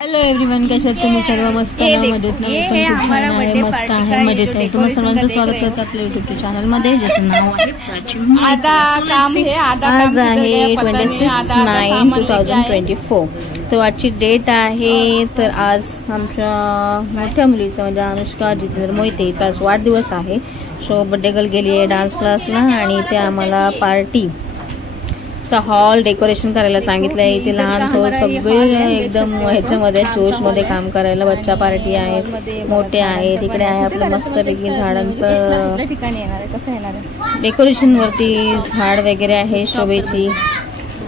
Hello everyone, कशा आहात तुम्ही सर्व? मस्त ना, मजेत ना? पण खूप छान आहे, मस्त आहे, मजेत आहे. तुम्हा सर्वांचं स्वागत करतो आपल्या युट्यूबच्या चॅनलमध्ये, ज्याचं नाव आहे प्राची. आज आहे 26/9/2024. तर आजची डेट आहे. तर आज आमच्या मोठ्या मुलीचा म्हणजे अनुष्का जितेंद्र मोहितेचा आज वाढदिवस आहे. सो बड्डे गर्ल गेली आहे डान्स क्लासला आणि ते आम्हाला पार्टी हॉल डेकोरेशन करायला सांगितलंय. इथे लहान थोर सगळे एकदम ह्याच्यामध्ये जोशमध्ये काम करायला. बच्चा पार्टी आहे, मोठे आहेत. इकडे आहे आपलं मस्तपैकी झाडांचं डेकोरेशन वरती झाड वगैरे आहे शोभेची.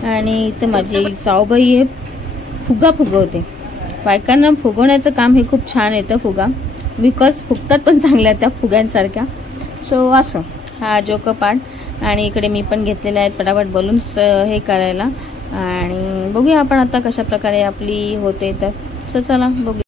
आणि इथं माझी जाऊबाई आहे, फुगा फुगवते. बायकांना फुगवण्याचं काम हे खूप छान येतं. फुगा बिकॉज फुगतात पण चांगल्या त्या फुग्यांसारख्या. सो असं हा जोकपाट. आणि इकडे मी पण घेतलेले आहेत पटापट बलून्स हे करायला. आणि बघूया आपण आता कशा प्रकारे आपली होते. तर चला बघूया.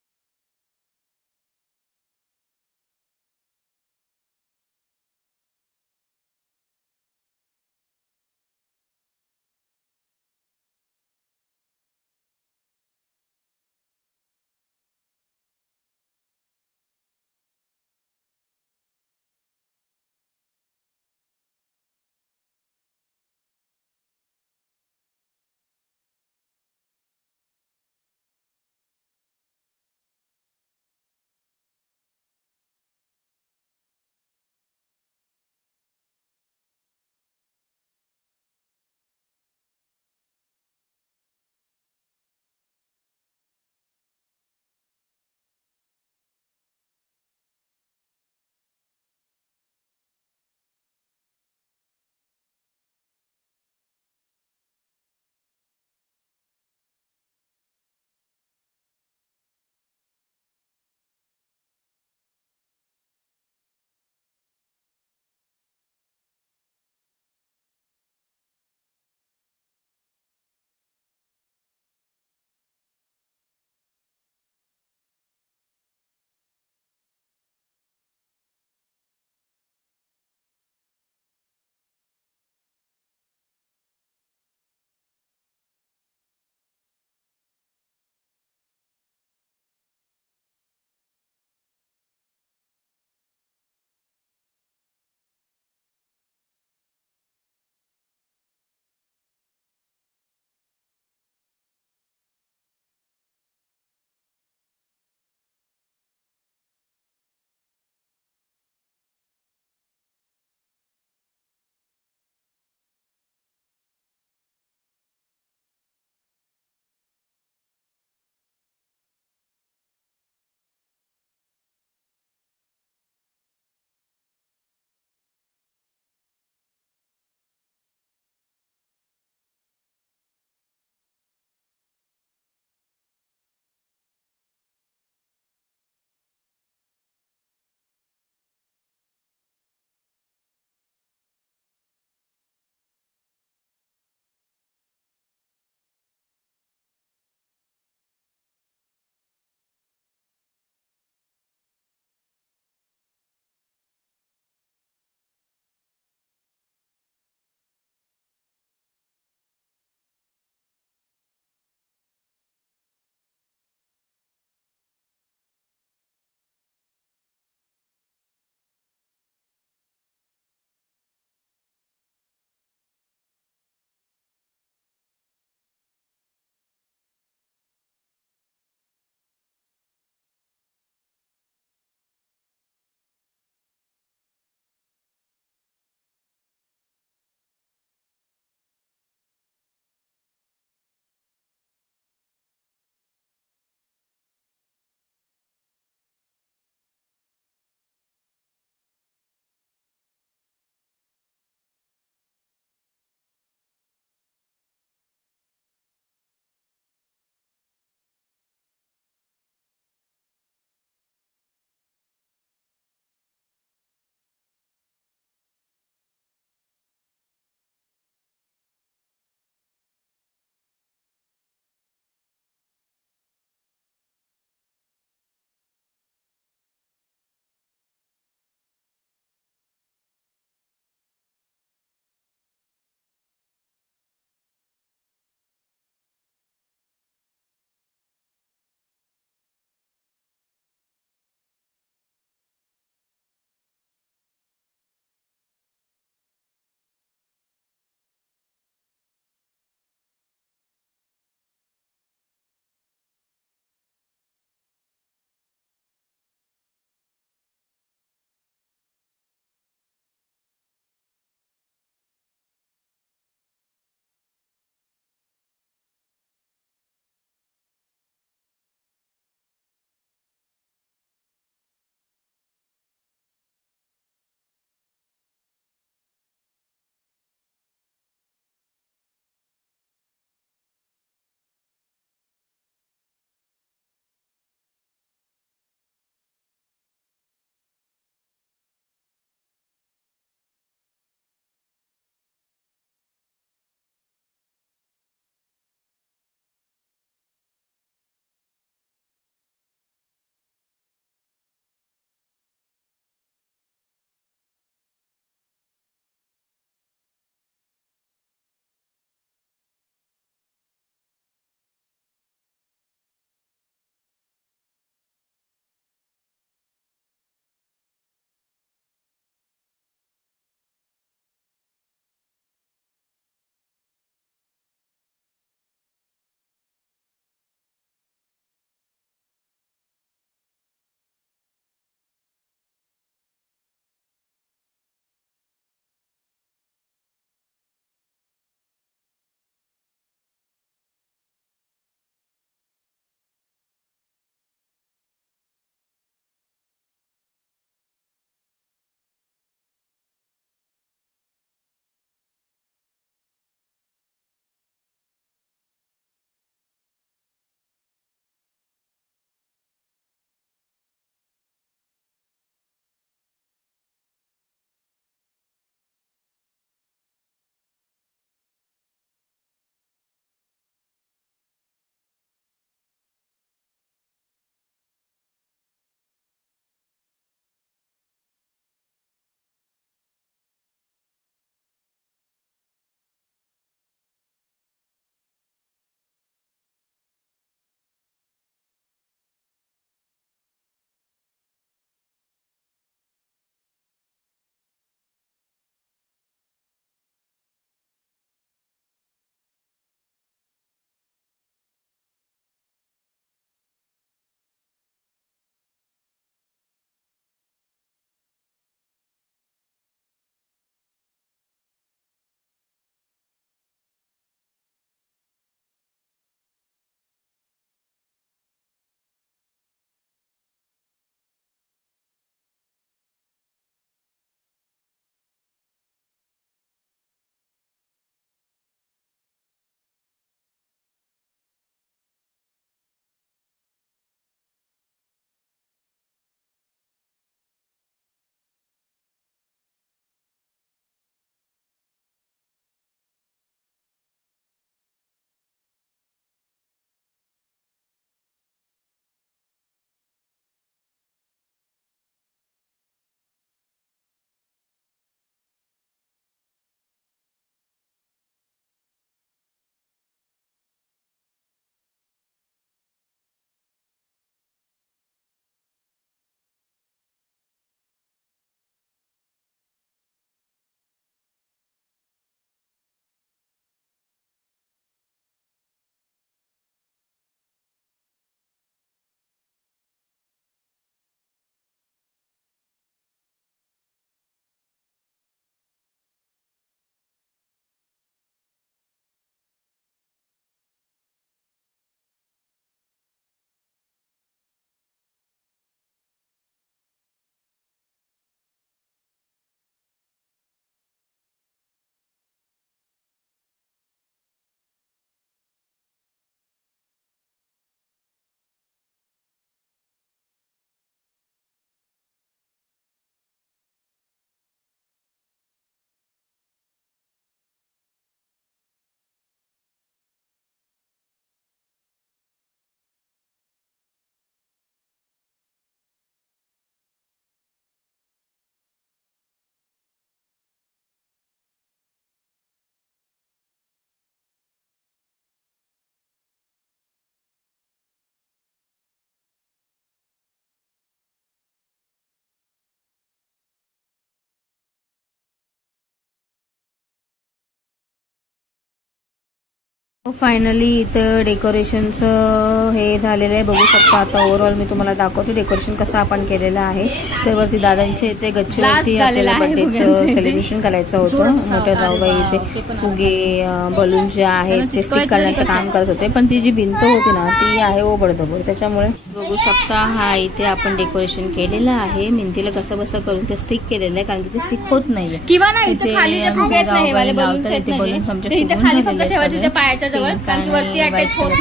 फायनली इथं डेकोरेशनचं हे झालेलं आहे, बघू शकता. आता ओव्हरऑल मी तुम्हाला दाखवते डेकोरेशन कसं आपण केलेलं आहे. तर वरती दादांच्या इथे गच्चीवरती आपल्याला बर्थडेचं सेलिब्रेशन करायचं होतं. मोठ्या जाऊबाई इथे फुगे बलून जे आहेत ते स्टिक करण्याचं काम करत होते, पण ती जी भिंत होती ना ती आहे ओबडधोबड, त्याच्यामुळे बघू शकता हा इथे आपण डेकोरेशन केलेलं आहे. भिंतीला कसं बसं करून ते स्टिक केलेलं आहे, कारण की ते स्टिक होत नाहीये किंवा नाही इथे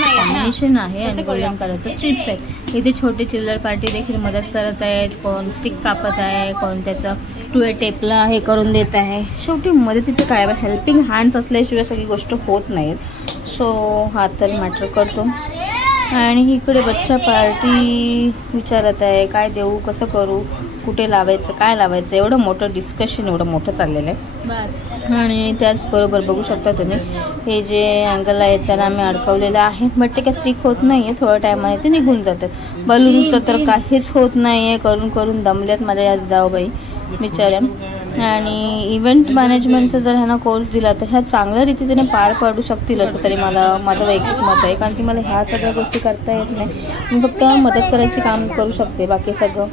कॉम्बिनेशन आहे आणि गोल्डन कलरचं स्ट्रिप्स आहेत. इथे छोटे चिल्लर पार्टी देखील मदत करत आहेत, कोण स्टिक कापत आहे, कोण त्याचं टुए टेपला हे करून देत आहे. शेवटी मदतीचे काय हेल्पिंग हँड्स असल्याशिवाय सगळी गोष्ट होत नाहीत. सो हा तर मॅटर करतो. आणि इकडे बच्चा पार्टी विचारत आहे काय देऊ, कसं करू, कुठे लावायचं, काय लावायचं, एवढं मोठं डिस्कशन एवढं मोठं चाललेलं आहे बस. आणि त्याचबरोबर बघू शकता तुम्ही हे जे अँगल आहेत त्याला आम्ही अडकवलेलं आहे, बट ते काय स्टिक होत नाहीये, थोड्या टायमाने ते निघून जातात. बलून्सचं तर काहीच होत नाहीये, करून करून दमल्यात माझ्या या जाऊबाई बिचाऱ्या. आणि इव्हेंट मॅनेजमेंटचा जर ह्यांना कोर्स दिला तर ह्या चांगल्या रीतीने पार पाडू शकतील असं तरी माझं वैयक्तिक मत आहे. कारण की मला ह्या सगळ्या गोष्टी करता येत नाही, मी फक्त मदत करायची काम करू शकते, बाकी सगळं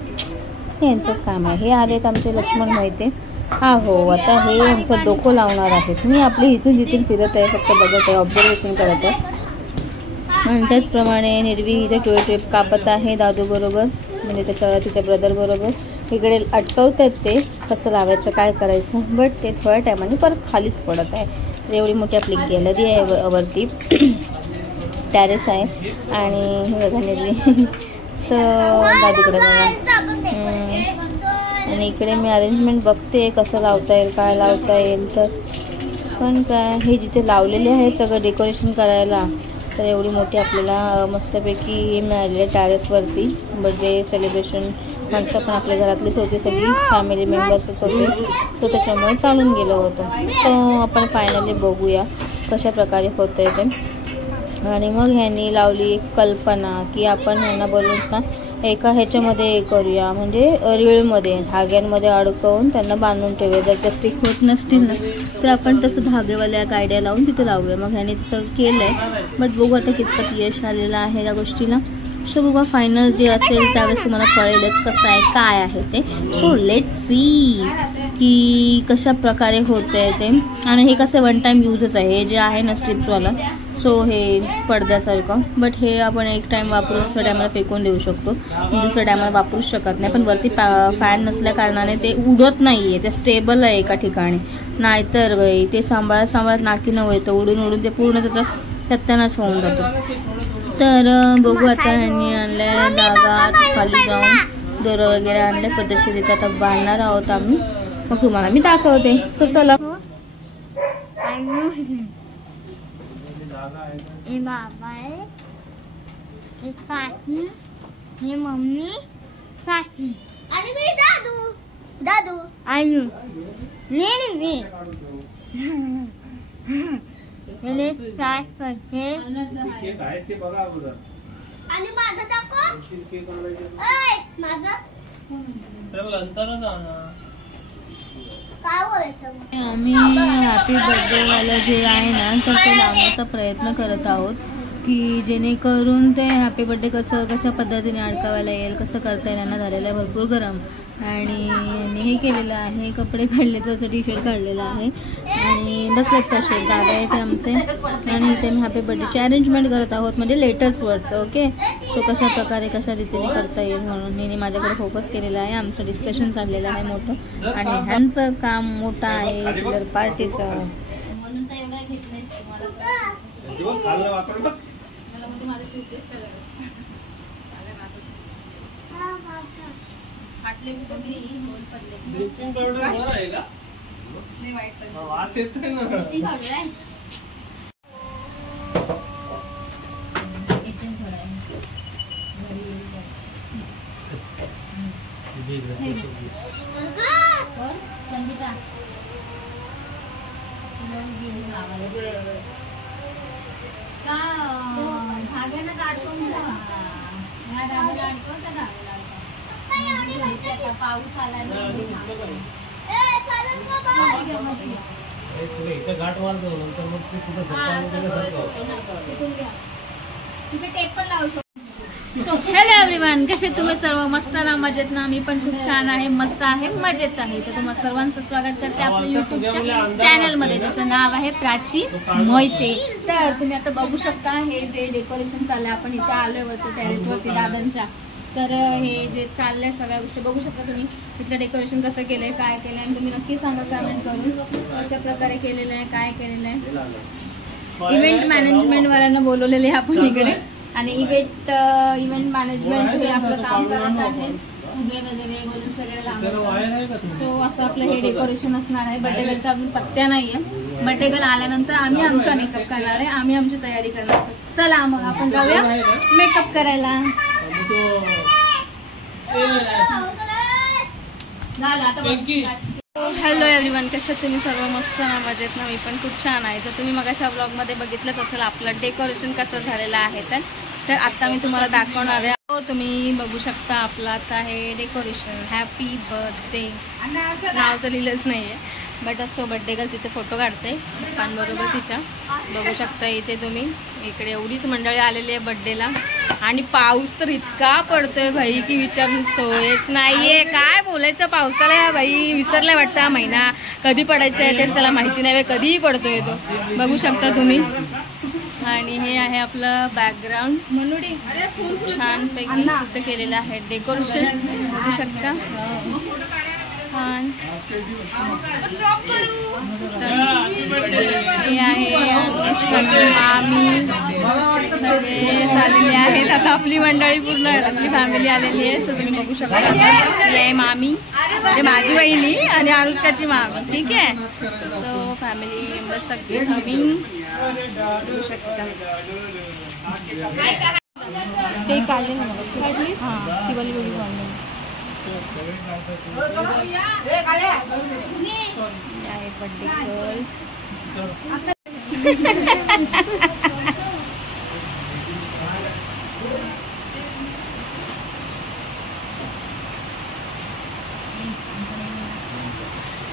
यांचंच काम आहे. हे आलेत आमचे लक्ष्मण मोहिते. हा हो, आता हे यांचं डोकं लावणार आहेत. मी आपली इथून जिथून फिरत आहे, फक्त बघत आहे, ऑब्झर्वेशन करत आहे. आणि त्याचप्रमाणे निर्वी इथे टोय ट्रिप कापत आहे दादू बरोबर, म्हणजे तिच्या ब्रदर बरोबर. इकडे अटकवत आहेत ते कसं लावायचं काय करायचं, बट ते थोड्या टायमाने परत खालीच पडत आहे. तर एवढी मोठी आपली गॅलरी आहे, वरती टॅरेस आहे. आणि हे बघा निर्वी दादूकडे बघा. आणि इकडे मी अरेंजमेंट बघते कसं लावता येईल, काय लावता येईल. तर पण काय हे जिथे लावलेले आहे सगळं डेकोरेशन करायला, तर एवढी मोठी आपल्याला मस्तपैकी मिळालेली आहे टॅरेसवरती. बर्थडे सेलिब्रेशन माणसं पण आपल्या घरातलीच होती, सगळी फॅमिली मेंबर्सच होते, सो त्याच्यामुळे चालून गेलं होतं. सो आपण फायनली बघूया कशा प्रकारे होतं आहे ते. आणि मग ह्यांनी लावली एक कल्पना की आपण ह्यांना बलून्सना एका ह्याच्यामध्ये करूया, म्हणजे रीळमध्ये धाग्यांमध्ये अडकवून त्यांना बांधून ठेवूया. जर त्या स्टिक होत नसतील ना तर आपण तसं धागेवाल्या गाड्या लावून तिथे लावूया. मग ह्याने तसं केलं आहे, बट बघू आता कितपत यश आलेलं आहे या गोष्टीला. सो बघा फायनल जे असेल त्यावेळेस तुम्हाला कळेलच कसं आहे काय आहे ते. सो लेट सी की कशा प्रकारे होतं आहे ते. आणि हे कसं वन टाईम यूजच आहे, हे जे आहे ना स्ट्रिप्सवाला, सो हे पडद्यासारखं, बट हे आपण एक टाइम वापरून दुसऱ्या टायमाला फेकून देऊ शकतो, दुसऱ्या टायमाला वापरूच शकत नाही. पण वरती फॅन नसल्या कारणाने ते उडत नाही आहे, ते स्टेबल आहे एका ठिकाणी. नाहीतर भाई ते सांभाळत नाकी न होतं, उडून उडून ते पूर्ण त्याचं सत्यानाश होऊन जातं. तर बघू आता ह्यांनी आणलंय डागात खाली जाऊन दोरं वगैरे आणले, पद्धतशीर आता बांधणार आहोत आम्ही. मग तुम्हाला मी दाखवते. सो चला. ये बाबा है, ये काकी, ये मम्मी, काकी. अरे मेरी दादू आयु नहीं मैंने फ्राय करके आणि माझं दाखव. ए माझं त्याला अंतर ना काय बोलायचं. आम्ही हॅपी बर्थडे वाला जे आहे ना तर ते लावण्याचा प्रयत्न करत आहोत की जेणेकरून ते हॅपी बर्थडे कशा पद्धतीने अडकावायला येईल, कसं करता येईल. यांना झालेलं आहे भरपूर गरम आणि हे केलेलं आहे, कपडे काढले, त्याचं टी शर्ट काढलेलं आहे आणि बसलेत तसे दादा आहेत आमचे. आणि इथे मी हॅपी बर्थडेची अरेंजमेंट करत आहोत, म्हणजे लेटेस्ट वर्ड्स. ओके, सो कशा प्रकारे कशा रीतीने करता येईल म्हणून मी माझ्याकडे फोकस केलेला आहे. आमचं डिस्कशन चाललेलं आहे मोठं, आणि ह्यांचं काम मोठं आहे चिल्लर पार्टीचं, म्हणून तर एवढं घेतलंय संगीता धाग्यानं काढतो पाऊस आला हॅलो एव्हरीवन, कसे तुम्ही सर्व? मस्त ना, मजेत ना? मी पण खूप छान आहे, मस्त आहे, मजेत आहे. तर तुम्हाला सर्वांचं स्वागत करते आपल्या युट्यूबच्या चॅनल मध्ये, ज्याचं नाव आहे प्राची मोहिते. तर तुम्ही आता बघू शकता हे जे डेकोरेशन चाललंय, आपण इथे आलोय वरती टेरेसवरती दादांच्या. तर हे जे चाललंय सगळ्या गोष्टी बघू शकता तुम्ही. तिथलं डेकोरेशन कसं केलंय, काय केलंय, आणि तुम्ही नक्की सांगा कमेंट करून कशा प्रकारे केलेलं आहे, काय केलेलं आहे. इव्हेंट मॅनेजमेंट वाल्यांना बोलवलेले आपण इकडे, आणि इव्हेंट मॅनेजमेंट हे आपलं काम करत आहे. फुगे वगैरे बोलून सगळ्याला. सो असं आपलं हे डेकोरेशन असणार आहे. बर्थडे गर्लचा अजून पत्त्या नाहीये. बर्थडे गर्ल आल्यानंतर आम्ही आमचा मेकअप करणार आहे, आम्ही आमची तयारी करणार आहे. चला मग आपण जाऊया मेकअप करायला. हॅलो एव्हरीवन, कशा तुम्ही सर्व? मस्त ना, मजेत ना? मी पण खूप छान आहे. तर तुम्ही मगाच्या ब्लॉगमध्ये बघितलंच असेल आपलं डेकोरेशन कसं झालेलं आहे. तर आता मी तुम्हाला दाखवणार आहे. हो, तुम्ही बघू शकता आपलं आता हे डेकोरेशन. हॅपी बर्थडे नाव तर लिहिलंच नाही आहे, बट असं बर्थडे गर्ल तिथे फोटो काढते पप्पांबरोबर तिच्या. बघू शकता इथे तुम्ही, इकडे एवढीच मंडळी आलेली आहे बर्थडेला. आणि पाऊस तर इतका पडतोय भाई की विचारून सोयच नाहीये. काय बोलायचं पावसाला या भाई, विसरलाय वाटतं हा महिना कधी पडायचा आहे तेच त्याला माहिती नाही, कधीही पडतोय तो. बघू शकता तुम्ही. आणि हे आहे आपलं बॅकग्राऊंड, खूप छानपैकी इथं केलेलं आहे डेकोरेशन. बघू शकता छान. हे आहे अनुष्काची मामी, सगळे चाललेले आहेत आता. आपली मंडळी पूर्ण आपली फॅमिली आलेली आहे. सो तुम्ही बघू शकता. ही आहे मामी, म्हणजे माझी बहिणी आणि अनुष्काची मामी. ठीक आहे. सो फॅमिली मेंबर सगळे कमिंग. बघू शकता. ते काढले ना काढली, हां ती वाली वेगळी काढली आहे. बर्थडे गर्ल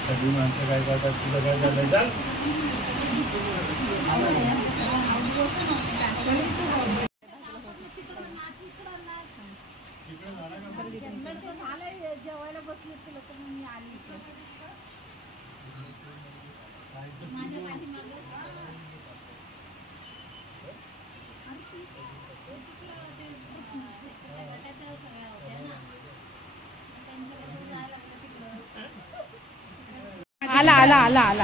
सगळी माणसं काय करतात, तुला काय झालं? जेवायला बसले ते लोक, मी आली. आला आला आला आला.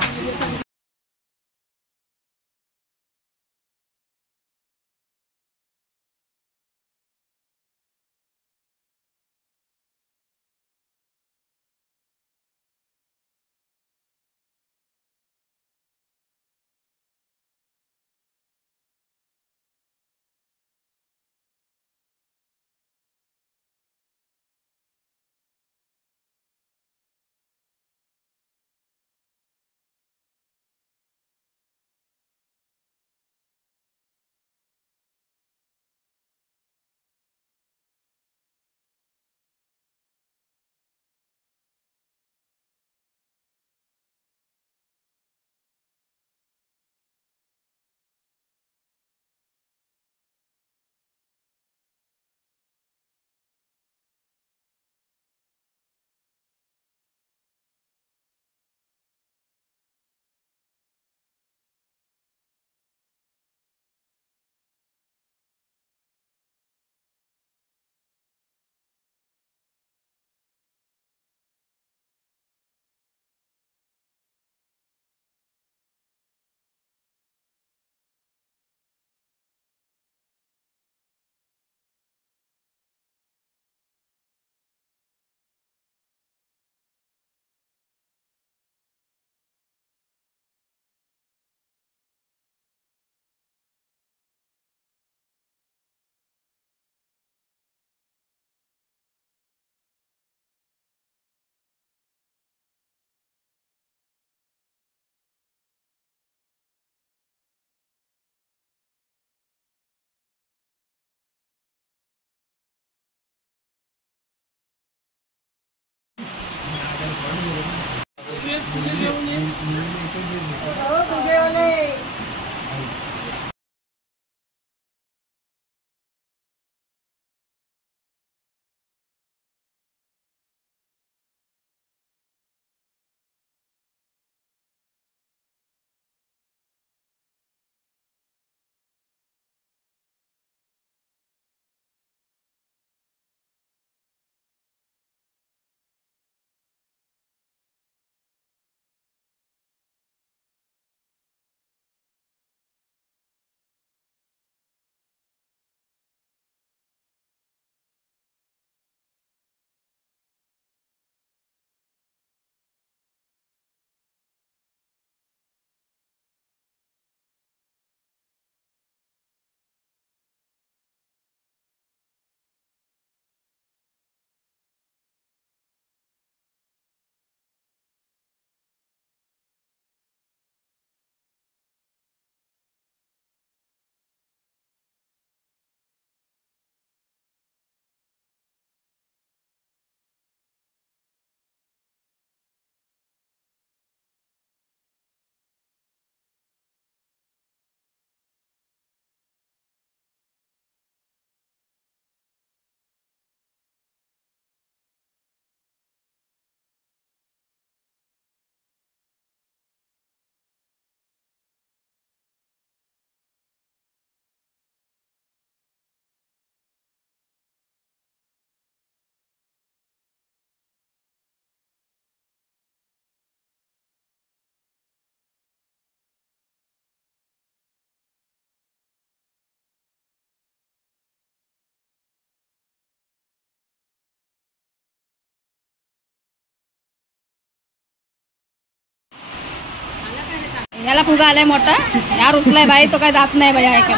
याला फुगा आलाय मोठा, यार उचलाय बाई, तो काय जात नाही बाई. आहे का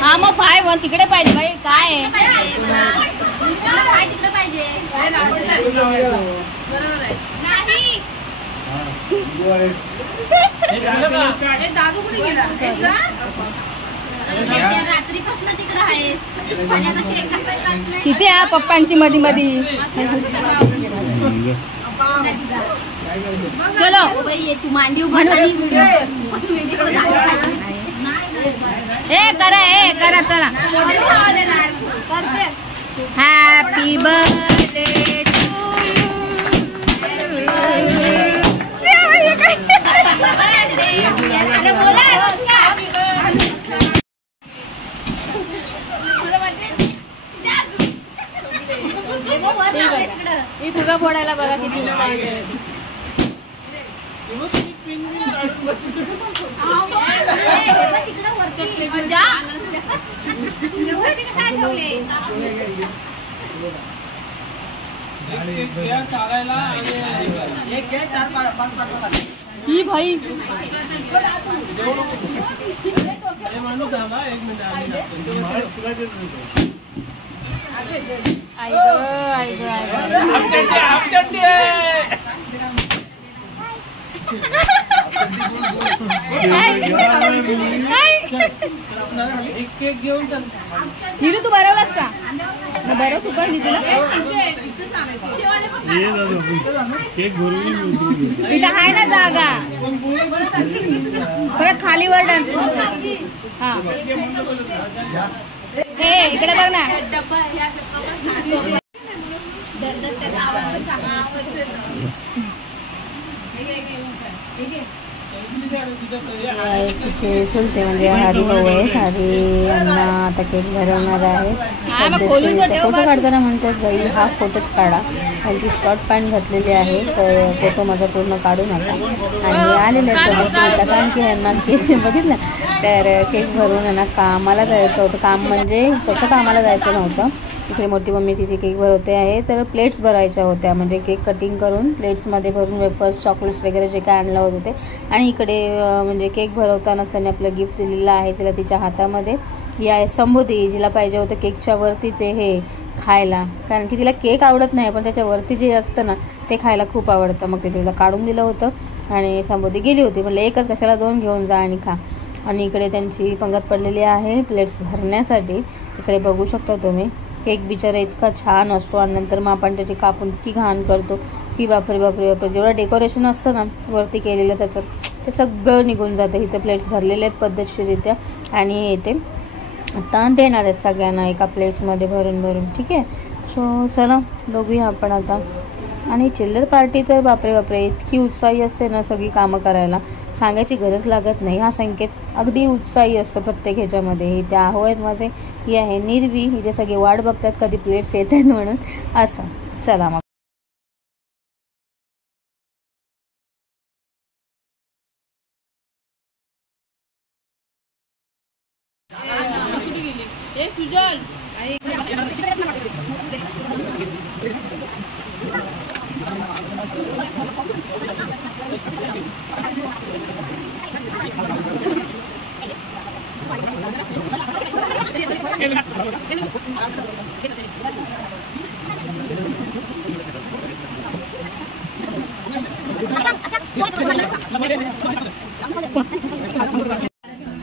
हा मग 5 तिकडे पाहिजे बाई. काय तिकडे पाहिजे दादू कुठे गेला? रात्रीपासून तिकडे आहे. किती आहे पप्पांची मधी मधी. चलो तू मांडी करा चला. हॅपी बर्थडे ही फुगा फोडायला बघा किती ही भाई नीरू तू भरवलास का? बरं तू पण दिली इथं आहे ना जागा. परत खाली वर डान्स. हा इकडे बघ ना. तिचे चुलते म्हणजे हरी भाऊ आहेत. हरी यांना आता केक भरवणार आहे. फोटो काढताना म्हणतात बाई हा फोटोच काढा. त्यांची शॉर्ट पॅन्ट घातलेली आहे तर फोटो माझा पूर्ण काढू नका. आणि आलेले आहेत कारण की यांना केक बघितलं तर केक भरून यांना कामाला जायचं होतं. काम म्हणजे तसं कामाला जायचं नव्हतं. इकडे मोठी मम्मी तिची केक भरवते आहे. तर प्लेट्स भरायच्या होत्या म्हणजे केक कटिंग करून प्लेट्समध्ये भरून वेफर्स चॉकलेट्स वगैरे जे काय आणलं होतं ते. आणि इकडे म्हणजे केक भरवताना त्यांनी आपलं गिफ्ट दिलेलं आहे तिला तिच्या हातामध्ये. ही आहे संबोधी, जिला पाहिजे होतं केकच्या वरतीचे हे खायला. कारण की तिला केक आवडत नाही पण त्याच्यावरती जे असतं ना ते खायला खूप आवडतं. मग ते तिला काढून दिलं होतं आणि संबोधी गेली होती. म्हटलं एकच कशाला 2 घेऊन जा आणि खा. आणि इकडे त्यांची पंगत पडलेली आहे प्लेट्स भरण्यासाठी. इकडे बघू शकता तुम्ही. केक बिचारा इतका छान असतो आणि नंतर मग आपण त्याची कापून इतकी घाण करतो की बापरे बापरे बापरे. जेवढं डेकोरेशन असतं ना वरती केलेलं त्याचं ते सगळं निघून जातं. इथं प्लेट्स भरलेले आहेत पद्धतशीरित्या आणि हे ते आता देणार आहेत सगळ्यांना एका प्लेट्समध्ये भरून भरून. ठीक आहे. सो चला बघूया आपण आता. आणि चिल्लर पार्टी तर बापरे बापरे इतकी उत्साही असते ना सगळी कामं करायला सांगायची गरज लागत नाही. हा संकेत अगदी उत्साही असतो प्रत्येक ह्याच्यामध्ये. इथे आहो आहेत माझे, ही आहे निर्वी. इथे सगळे वाट बघतात कधी प्लेट्स येत आहेत म्हणून असं. चला मग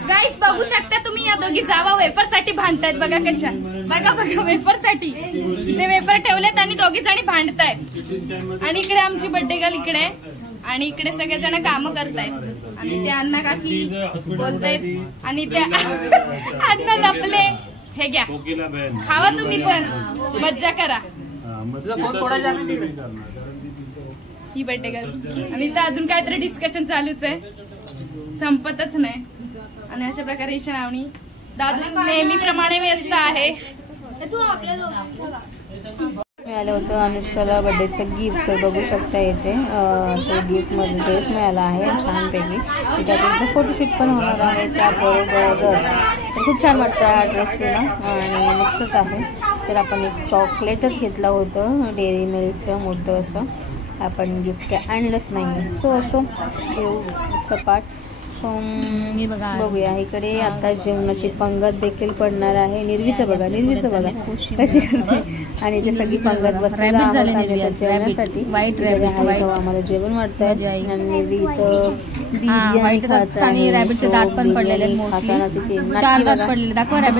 गाईज बघू शकता तुम्ही या दोघी जावा वेफर साठी भांडतायत. बघा कशा. बघा बघा वेफर साठी ते वेफर ठेवलेत आणि दोघी जणी भांडतायत. आणि इकडे आमची बर्थडे गर्ल इकडे आणि इकडे सगळेजण काम करतायत. आणि ते अण्णा काकी बोलतायत आणि त्या अण्णा लपले. हे घ्या खावा तुम्ही पण मज्जा करा. ही बर्थडे गर्ल आणि इथं अजून काहीतरी डिस्कशन चालूच आहे संपतच नाही. आणि अशा प्रकारे ही श्रावणी दादू नेहमीप्रमाणे व्यस्त आहे. मिळालं होतं अनुष्काला बर्थडेचं गिफ्ट. तर बघू शकता येते तो गिफ्टमध्ये ड्रेस मिळाला आहे छानपैकी. त्यात त्यांचा फोटोशूट पण होणार आहे त्याबरोबरच. तर खूप छान वाटतं हा ड्रेस तिला आणि मस्तच आहे. तर आपण एक चॉकलेटच घेतलं होतं डेअरी मिल्कचं मोठं असं. आपण गिफ्ट काय आणलंच नाही. सो असो येऊ सपाट. सो बघूया इकडे आता जेवणाची पंगत देखील पडणार आहे. निर्वीचं बघा कशी करते आणि ते सगळी पंगत बसलेला जेवणासाठी. आम्हाला जेवण वाटतं आणि निर्वी रॅबिटचे दात पण पडलेले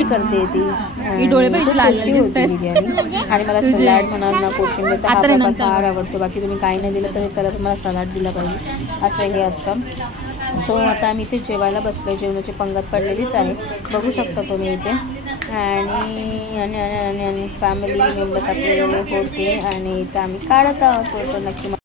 करते ती डोळे आणि मला सलाड म्हणाल कोशिंबीर फार आवडतो. बाकी तुम्ही काही नाही दिलं तरी त्याला तुम्हाला सलाड दिला पाहिजे असं हे असतं. सो आता आम्ही इथे जेवायला बसलो. जेवणाची पंगत पडलेलीच आहे बघू शकता तुम्ही इथे. आणि फॅमिली मेंबर्स आपले होते आणि इथे आम्ही काढत आहोत. नक्की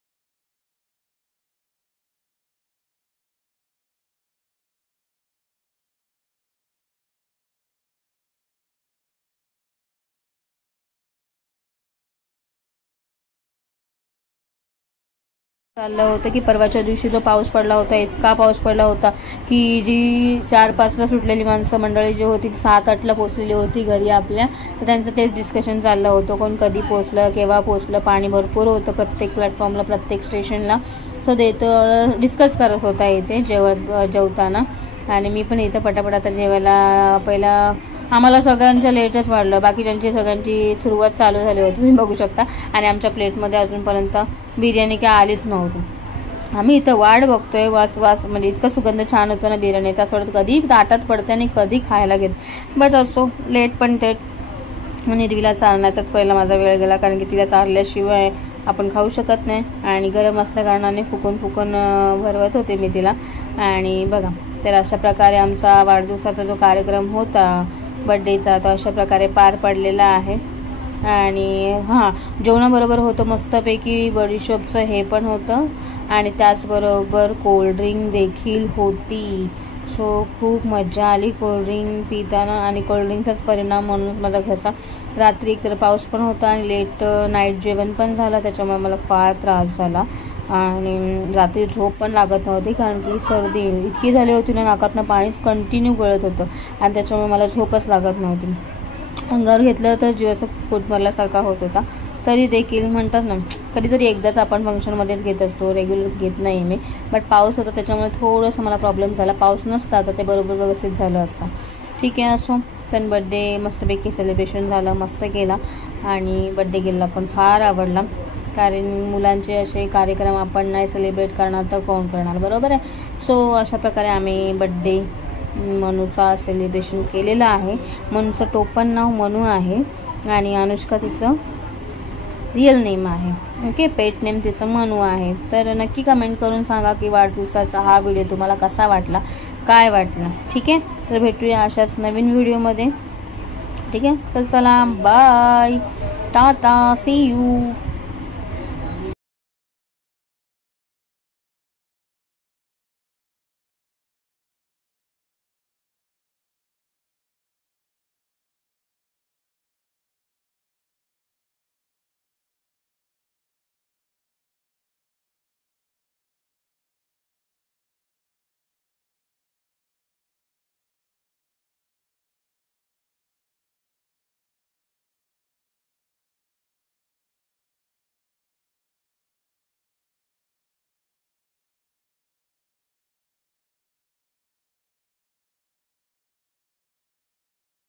चाललं होतं की परवाच्या दिवशी जो पाऊस पडला होता इतका पाऊस पडला होता की जी 4-5ला सुटलेली माणसं मंडळी जी होती 7-8ला पोहोचलेली होती घरी आपल्या. तर त्यांचं तेच डिस्कशन चाललं होतं कोण कधी पोहोचलं केव्हा पोहोचलं. पाणी भरपूर होतं प्रत्येक प्लॅटफॉर्मला प्रत्येक स्टेशनला. सो डिस्कस करत होता इथे जेवताना. आणि मी पण इथं पटापट आता जेवायला पहिला आम्हाला सगळ्यांच्या लेटच वाढलं. बाकीच्यांची सगळ्यांची सुरुवात चालू झाली होती तुम्ही बघू शकता. आणि आमच्या प्लेटमध्ये अजूनपर्यंत बिर्याणी काय आलीच नव्हती. आम्ही इथं वाट बघतोय. वास म्हणजे इतका सुगंध छान होतो ना बिर्याणीचा. असं वाटतं कधी ताटात पडते आणि कधी खायला घेत. बट असो लेट पण थेट. निर्वीला चालण्यातच पहिला माझा वेळ गेला कारण की तिला चालल्याशिवाय आपण खाऊ शकत नाही. आणि गरम असल्या कारणाने फुकून भरवत होते मी तिला. आणि बघा तर अशा प्रकारे आमचा वाढदिवसाचा जो कार्यक्रम होता बर्थडेचा तो अशा प्रकारे पार पडलेला आहे. आणि जेवणाबरोबर होतं मस्तपैकी बडीशोपचं हे पण होतं आणि त्याचबरोबर कोल्ड्रिंक देखील होती. सो खूप मजा आली कोल्ड्रिंक पिताना. आणि कोल्ड्रिंकचाच परिणाम म्हणून माझा घसा रात्री एकतर पाऊस पण होता आणि लेट नाईट जेवण पण झालं त्याच्यामुळे मला फार त्रास झाला. आणि रात्री झोप पण लागत नव्हती कारण की सर्दी इतकी झाली होती ना नाकातनं पाणीच कंटिन्यू गळत होतं आणि त्याच्यामुळे मला झोपच लागत नव्हती. अंगावर घेतलं तर जीवाचा फूट मारल्यासारखा होत होता. तरी देखील म्हणतात ना कधीतरी एकदाच आपण फंक्शनमध्येच घेत असतो रेग्युलर घेत नाही मी. बट पाऊस होता त्याच्यामुळे थोडंसं मला प्रॉब्लेम झाला. पाऊस नसता तर ते बरोबर व्यवस्थित झालं असतं. ठीक आहे असो. पण बड्डे मस्तपैकी सेलिब्रेशन झालं मस्त केला आणि बड्डे गेला पण फार आवडला. कारण मुलांचे असे कार्यक्रम आपण नाही सेलिब्रेट करणार तर कोण करणार बरोबर आहे. सो अशा प्रकारे आम्ही बड्डे मनूचा सेलिब्रेशन केलेला आहे. मनूचं टोपण नाव मनू आहे आणि अनुष्का तिचं रिअल नेम आहे. ओके पेट नेम तिचं मनू आहे. तर नक्की कमेंट करून सांगा की वाढदिवसाचा हा व्हिडिओ तुम्हाला कसा वाटला काय वाटला. ठीक आहे तर भेटूया अशाच नवीन व्हिडिओमध्ये. ठीक आहे चला बाय टाटा सी यू.